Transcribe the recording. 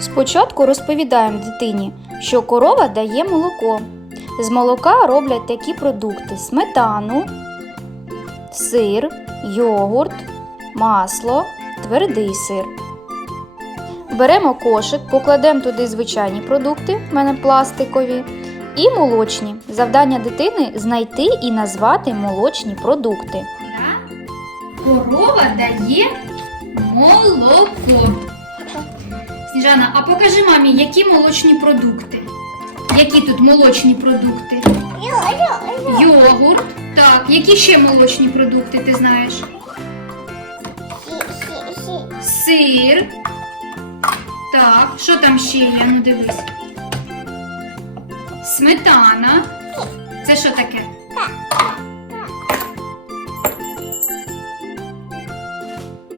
Спочатку розповідаємо дитині, що корова дає молоко. З молока роблять такі продукти: сметану, сир, йогурт, масло, твердий сир. Беремо кошик, покладемо туди звичайні продукти, в мене пластикові, і молочні. Завдання дитини знайти і назвати молочні продукти. Корова дає молоко. Сніжана, а покажи мамі, які молочні продукти. Які тут молочні продукти? Йогурт. Так, які ще молочні продукти ти знаєш? Сир. Так, що там ще є? Ну дивись. Сметана. Це що таке?